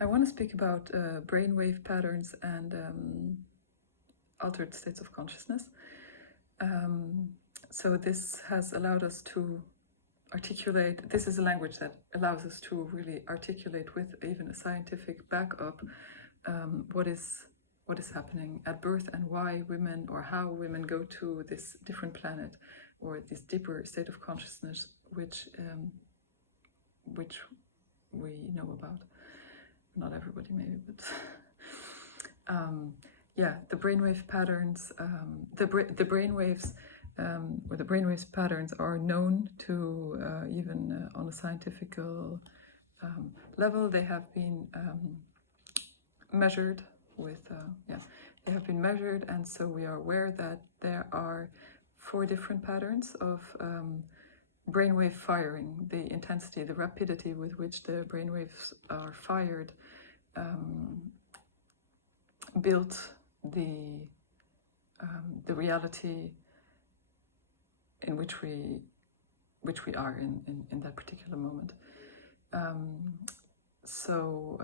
I want to speak about brainwave patterns and altered states of consciousness. So this has allowed us to articulate, this is a language that allows us to really articulate with even a scientific backup what is happening at birth and why women, or how women go to this different planet or this deeper state of consciousness which we know about. Not everybody maybe, but yeah, the brainwave patterns, the brainwaves or the brainwaves patterns are known to even on a scientific level. They have been measured with they have been measured, and so we are aware that there are 4 different patterns of brainwave firing. The intensity, the rapidity with which the brainwaves are fired built the reality in which we are in that particular moment. So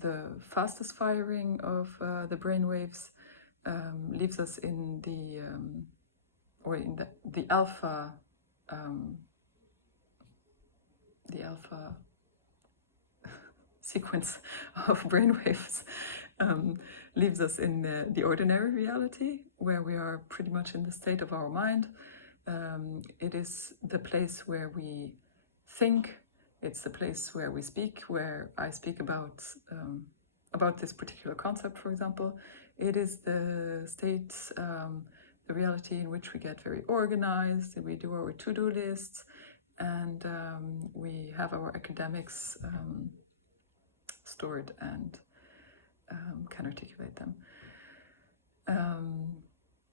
the fastest firing of the brainwaves leaves us in the alpha sequence of brainwaves. Leaves us in the ordinary reality, where we are pretty much in the state of our mind. It is the place where we think. It's the place where we speak, where I speak about this particular concept, for example. It is the state, the reality in which we get very organized, we do our to-do lists, and we have our academics stored and can articulate them.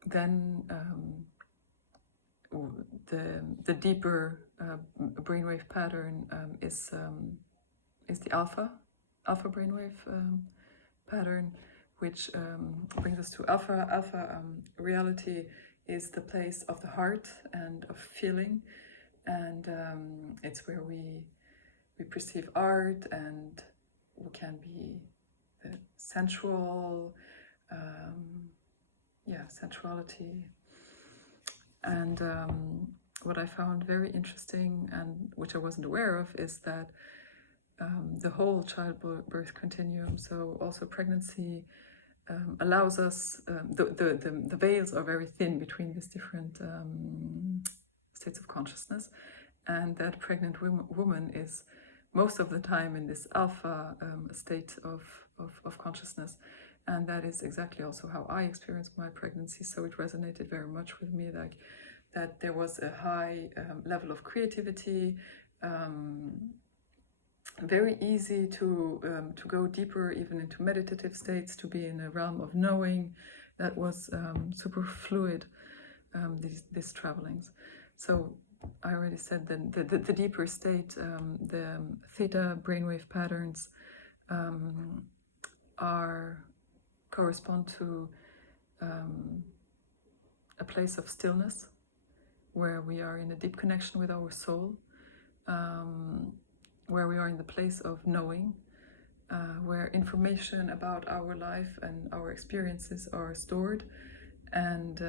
Then the deeper brainwave pattern is the alpha brainwave pattern, which brings us to alpha. Alpha reality is the place of the heart and of feeling, and it's where we perceive art, and we can be sensual, sensuality. And what I found very interesting, and which I wasn't aware of, is that the whole childbirth continuum, so also pregnancy, allows us, the veils are very thin between these different states of consciousness, and that pregnant woman is most of the time in this alpha state of consciousness. And that is exactly also how I experienced my pregnancy. So it resonated very much with me, like that there was a high level of creativity, very easy to go deeper, even into meditative states, to be in a realm of knowing that was super fluid, these travelings. So I already said that the deeper state, the theta brainwave patterns correspond to a place of stillness, where we are in a deep connection with our soul, where we are in the place of knowing, where information about our life and our experiences are stored. And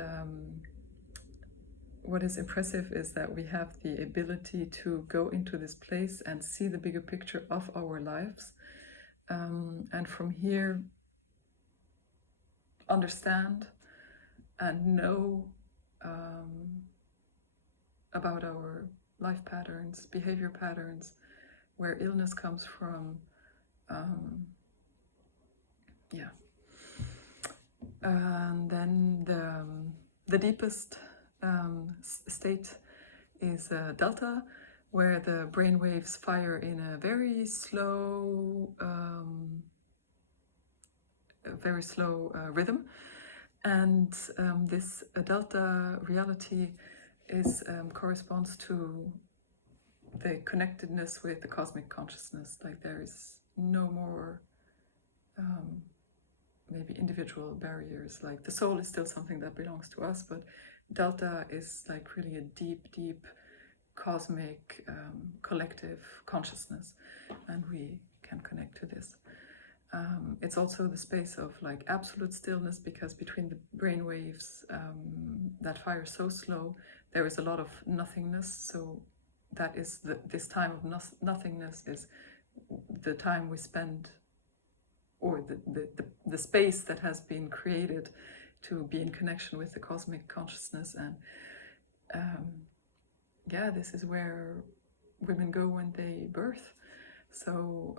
what is impressive is that we have the ability to go into this place and see the bigger picture of our lives, and from here understand and know about our life patterns, behavior patterns, where illness comes from. And then the deepest state is delta, where the brain waves fire in a very slow rhythm, and this delta reality corresponds to the connectedness with the cosmic consciousness. Like there is no more maybe individual barriers. Like the soul is still something that belongs to us, but delta is like really a deep cosmic collective consciousness, and we can connect to this. It's also the space of like absolute stillness, because between the brain waves that fire so slow, there is a lot of nothingness. So that is this time of nothingness is the time we spend, or the space that has been created to be in connection with the cosmic consciousness. And yeah, this is where women go when they birth. So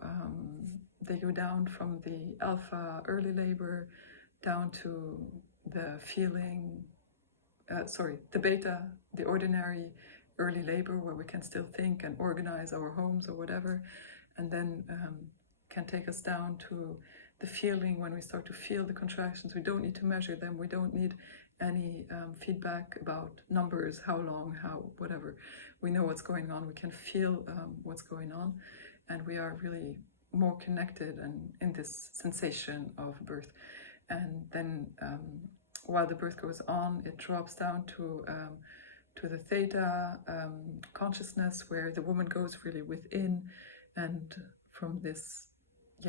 they go down from the alpha early labor down to the feeling, the beta, the ordinary early labor, where we can still think and organize our homes or whatever, and then can take us down to the feeling when we start to feel the contractions. We don't need to measure them. We don't need any feedback about numbers, how long, how, whatever. We know what's going on. We can feel what's going on. And we are really more connected and in this sensation of birth. And then while the birth goes on, it drops down to the theta consciousness, where the woman goes really within. And from this,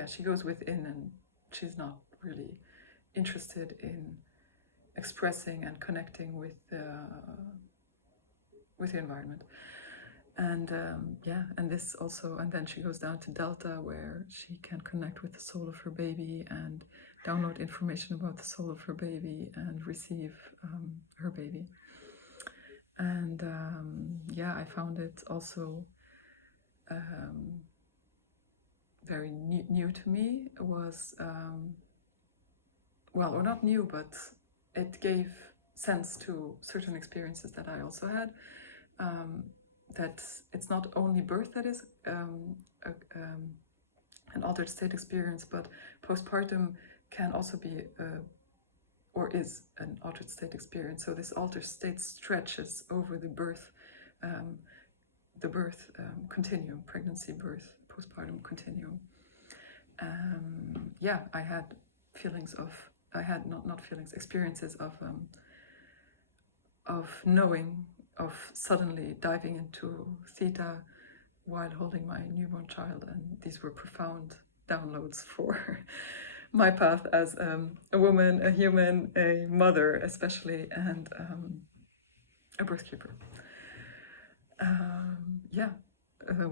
she goes within, and she's not really interested in expressing and connecting with the environment. And and this also, and then she goes down to delta, where she can connect with the soul of her baby and download information about the soul of her baby and receive her baby. And I found it also very new to me. It was or not new, but it gave sense to certain experiences that I also had. That it's not only birth that is an altered state experience, but postpartum can also be or is an altered state experience. So this altered state stretches over the birth continuum, pregnancy, birth, postpartum continuum. I had feelings of, experiences of knowing, of suddenly diving into theta while holding my newborn child, and these were profound downloads for my path as a woman, a human, a mother especially, and a birth keeper.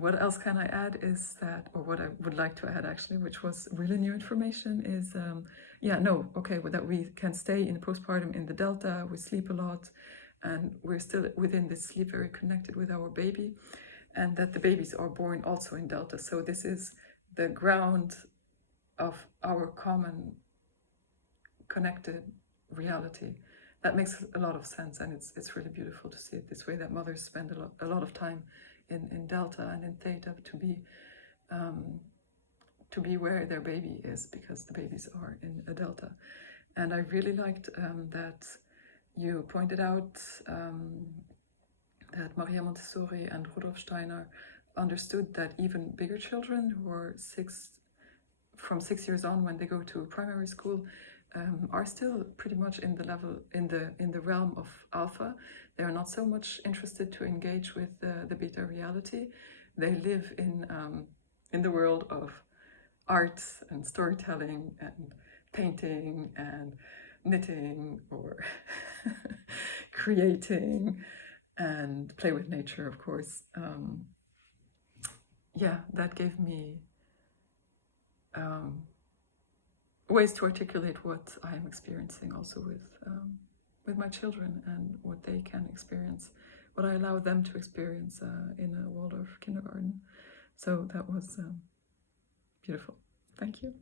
What else can I add is that, or what I would like to add actually, which was really new information, is that we can stay in postpartum in the delta, we sleep a lot, and we're still within this sleep very connected with our baby, and that the babies are born also in delta. So this is the ground of our common connected reality. That makes a lot of sense, and it's really beautiful to see it this way, that mothers spend a lot of time in delta and in theta to be where their baby is, because the babies are in a delta. And I really liked that you pointed out that Maria Montessori and Rudolf Steiner understood that even bigger children who are from 6 years on, when they go to primary school, are still pretty much in the realm of alpha. They are not so much interested to engage with the beta reality. They live in the world of art and storytelling and painting and knitting or creating and play with nature, of course. That gave me ways to articulate what I am experiencing also with my children, and what they can experience, what I allow them to experience in a Waldorf kindergarten. So that was beautiful. Thank you.